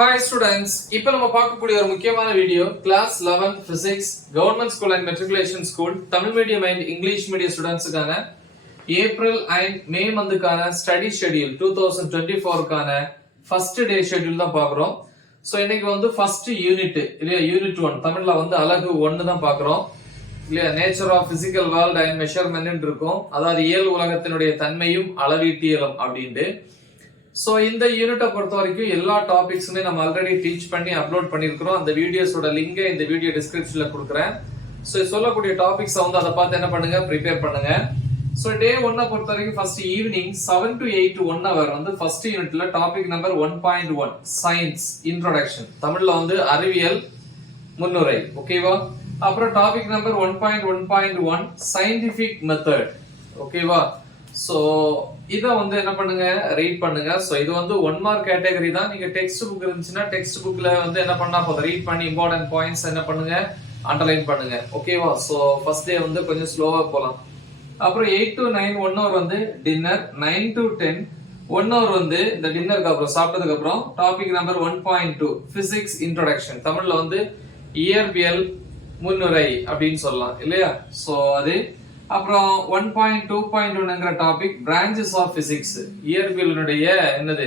Hi students, இப்போ நம்ம பார்க்கக்கூடிய ஒரு முக்கியமான video class 11th physics government school and matriculation school Tamil medium and English medium ஸ்டூடெண்ட்ஸ்க்கான ஏப்ரல் அண்ட் மே மந்த்க்கான ஸ்டடி ஷெட்யூல் 2024க்கான ஃபர்ஸ்ட் டே ஷெட்யூல் தான் பார்க்குறோம். ஸோ இன்னைக்கு வந்து ஃபர்ஸ்ட் யூனிட் இல்லையா, யூனிட் 1 தமிழ்ல வந்து அலகு 1 தான் பார்க்குறோம் இல்லையா. Nature of physical world and measurement இருக்கும், அதாவது இயல் உலகத்தினுடைய தன்மையும் அளவீட்டியலும் அப்படின்ட்டு. சோ இந்த யூனிட்டை பொறுத்த வரைக்கும் எல்லா டாபிக்ஸுமே நம்ம ஆல்ரெடி டீச் பண்ணி அப்லோட் பண்ணிருக்கிறோம். அந்த வீடியோஸோட லிங்கை இந்த வீடியோ டிஸ்கிரிப்ஷன்ல கொடுக்குறேன். ஸோ சொல்லக்கூடிய டாபிக்ஸ் வந்து அதை பார்த்து என்ன பண்ணுங்க, ப்ரிப்பேர் பண்ணுங்க. ஸோ டே 1 பொறுத்த வரைக்கும் first evening 7 to 8 to 1 hour வந்து ஃபர்ஸ்ட் யூனிட்ல டாபிக் நம்பர் 1.1 சயின்ஸ் இன்ட்ரோடக்ஷன், தமிழ்ல வந்து அறிவியல் முன்னுரை, ஓகேவா. அப்புறம் டாபிக் நம்பர் 1.1.1 சயின்டிபிக் மெத்தட், ஓகேவா. சோ இத வந்து என்ன பண்ணுங்க, ரீட் பண்ணுங்க. சோ இது வந்து 1 மார்க் கேட்டகரி தான். நீங்க டெக்ஸ்ட் புக் இருந்துச்சுன்னா டெக்ஸ்ட் புக்ல வந்து என்ன பண்ணா போதும், ரீட் பண்ணி இம்பார்ட்டன்ட் பாயிண்ட்ஸ் என்ன பண்ணுங்க, அண்டர்லைன் பண்ணுங்க, ஓகேவா. சோ ஃபர்ஸ்ட் டே வந்து கொஞ்சம் ஸ்லோவா போலாம். அப்புறம் 8 to 9 1 hour வந்து டின்னர், 9 to 10 1 hour வந்து இந்த டின்னருக்கு அப்புறம் சாப்பிட்டதுக்கு அப்புறம் டாபிக் நம்பர் 1.2 பிசிக்ஸ் இன்ட்ரோடக்ஷன், தமிழ்ல வந்து இயற்பியல் முன்னுரை அப்படின்னு சொல்லலாம் இல்லையா. சோ அது அப்புறம் 1.2.1ங்கிற டாபிக் பிரான்ச்சஸ் ஆஃப் பிசிக்ஸ், இயற்பியலினுடைய என்னது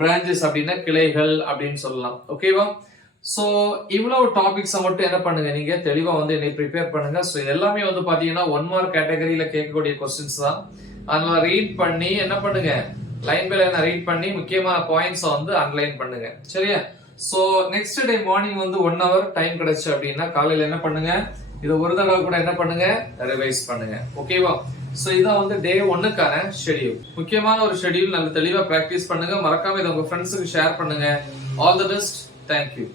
பிரான்ச்சஸ் அப்படின்னா கிளைகள் அப்படின்னு சொல்லலாம், ஓகேவா. சோ இவ்வளவு டாபிக்ஸ் மட்டும் என்ன பண்ணுங்க, நீங்க தெளிவா வந்து என்னை ப்ரிப்பேர் பண்ணுங்க. சோ எல்லாமே வந்து பாத்தீங்கன்னா 1 மார்க் கேட்டகரியில கேட்கக்கூடிய கொஸ்டின்ஸ் தான். அதனால ரீட் பண்ணி என்ன பண்ணுங்க, லைன் பை லைன் ரீட் பண்ணி முக்கியமான பாயிண்ட்ஸ் வந்து அண்டர்லைன் பண்ணுங்க, சரியா. சோ நெக்ஸ்ட் டே மார்னிங் வந்து 1 hour டைம் கிடைச்சு அப்படின்னா காலையில என்ன பண்ணுங்க, இதை ஒரு தடவை கூட என்ன பண்ணுங்க, ரிவைஸ் பண்ணுங்க, ஓகேவா. சோ இதான் வந்து டே 1க்கான ஷெட்யூல். முக்கியமான ஒரு ஷெட்யூல், நல்ல தெளிவா பிராக்டிஸ் பண்ணுங்க. மறக்காம இதை உங்க ஃப்ரெண்ட்ஸுக்கு ஷேர் பண்ணுங்க. All the best, thank you.